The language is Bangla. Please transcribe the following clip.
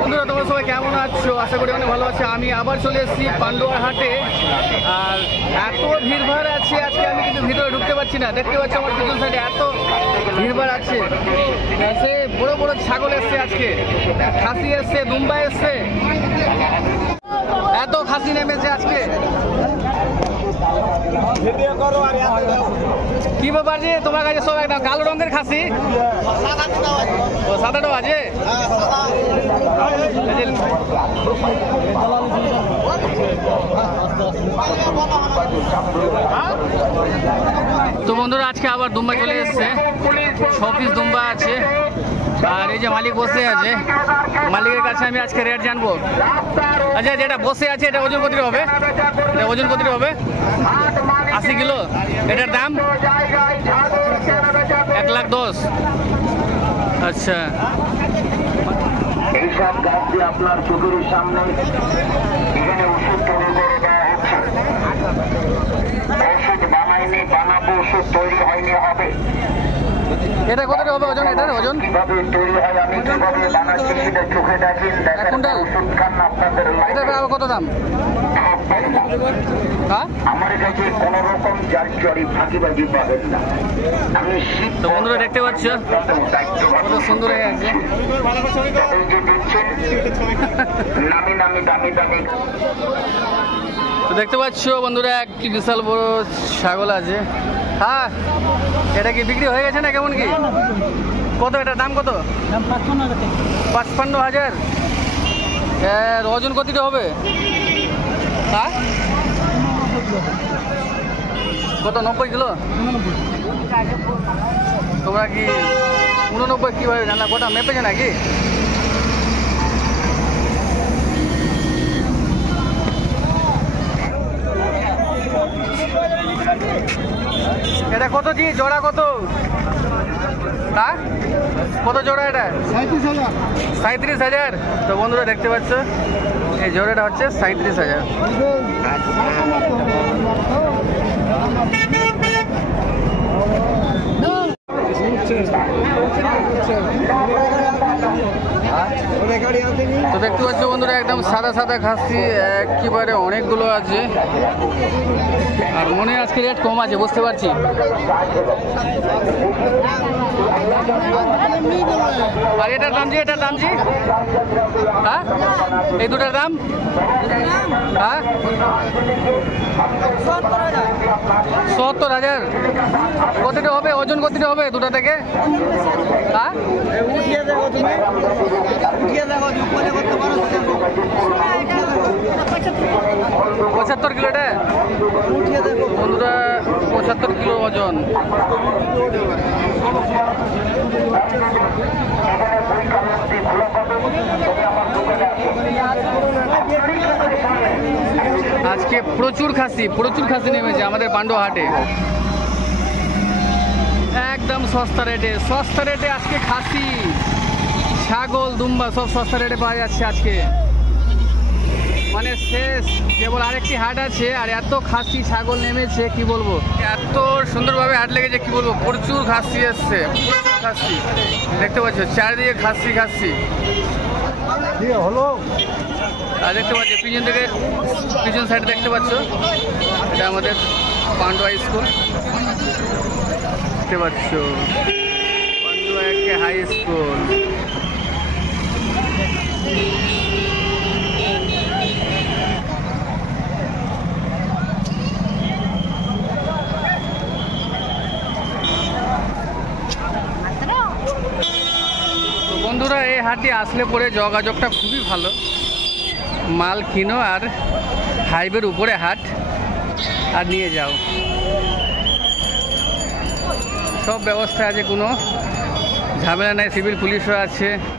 বন্ধুরা তোমরা সবাই কেমন আছো? আশা করি অনেক ভালো আছে। আমি আবার চলে এসেছি পান্ডুয়ার হাটে, আর এত ভিড়ভাড় আছে আজকে, আমি কিন্তু ভিতরে ঢুকতে পারছি না। দেখতে পাচ্ছি আমার পিছন সাইডে এত ভিড়ভাড় আছে। সে বড় বড় ছাগল এসছে আজকে, খাসি এসছে, দুম্বা এসছে, এত খাসি নেমেছে আজকে। কি ব্যাপার যে তোমার কাছে সব একটা কালো রঙের খাসি? ও সাদাটা বাজে। তো বন্ধুরা আজকে আবার দুম্বা চলে এসছে, 6 পিস দুম্বা আছে। আর এই যে মালিক বসে আছে, মালিকের কাছে আমি আজকে রেট জানবো। আচ্ছা, যেটা বসে আছে এটা ওজন কত হবে? এটা ওজন কত হবে? 80 কিলো। এটার দাম 1,10,000। আচ্ছা, এইসব গাছটি আপনার চোখের সামনে এখানে ওষুধ তৈরি করে দেওয়া হচ্ছে। ওষুধ বানাইনি, বানাবো, ওষুধ তৈরি হয়নি, হবে। এটা কত হবে ওজন? এটার ওজন কিভাবে তৈরি হয়, আমি কিভাবে বানাচ্ছি সেটা চোখে দেখেন। দেখেন ওষুধ খান, আপনাদের কত দাম? আমার কাছে কোন রকম জারি ফাঁকিবাজি পাবেন না। আমি তো বন্ধুরা দেখতে পাচ্ছ কত সুন্দর হয়ে আছে। নামি নামি দামি দামি। তো দেখতে পাচ্ছ বন্ধুরা একটি বিশাল বড় ছাগল আছে। হ্যাঁ, এটা কি বিক্রি হয়ে গেছে না কেমন কি? কত এটার দাম? কত? 55,000। এর ওজন কতটা হবে? হ্যাঁ, কত? 90 কিলো। তোমরা কি 89 কিভাবে জানা? কটা মেপেছে নাকি? এটা কত জি জোড়া? কত? হ্যাঁ, কত জোড়া এটা? 37,000। তো বন্ধুরা দেখতে পাচ্ছ এই জোড়াটা হচ্ছে 37,000। তো দেখতে পাচ্ছ বন্ধুরা একদম সাদা সাদা খাসি, একেবারে অনেকগুলো আছে। আর মনে আজকে রেট কম আছে, বুঝতে পারছি। আর এটার দাম জি? এটার দাম জি? হ্যাঁ, এই দুটার দাম? হ্যাঁ, 70,000। কতটা হবে ওজন? কতটা হবে দুটা থেকে? হ্যাঁ, 75 কিলো। এটা বন্ধুরা 75 কিলো ওজন। আজকে প্রচুর খাসি নেমেছে আমাদের পান্ডুয়া হাটে। একদম সস্তা রেটে আজকে খাসি, ছাগল, দুম্বা সব সস্তা রেটে পাওয়া যাচ্ছে আজকে। মানে শেষ, কেবল আরেকটি হাট আছে, আর এত খাসি ছাগল নেমেছে কি বলবো। এত সুন্দরভাবে হাট লেগেছে কি বলবো। প্রচুর খাসি এসছে, প্রচুর খাসি। দেখতে পাচ্ছ চারিদিকে খাসি হলো। আর দেখতে পাচ্ছ পিছন সাইডে দেখতে পাচ্ছ, এটা আমাদের পান্ডুয়া স্কুল। দেখতে পাচ্ছ পান্ডুয়া হাই স্কুল। বন্ধুরা এই হাটে আসলে পরে যোগাযোগটা খুবই ভালো, মাল কিনো আর হাইওয়ের উপরে হাট, আর নিয়ে যাও, সব ব্যবস্থা আছে, কোনো ঝামেলা নাই। সিভিল পুলিশও আছে।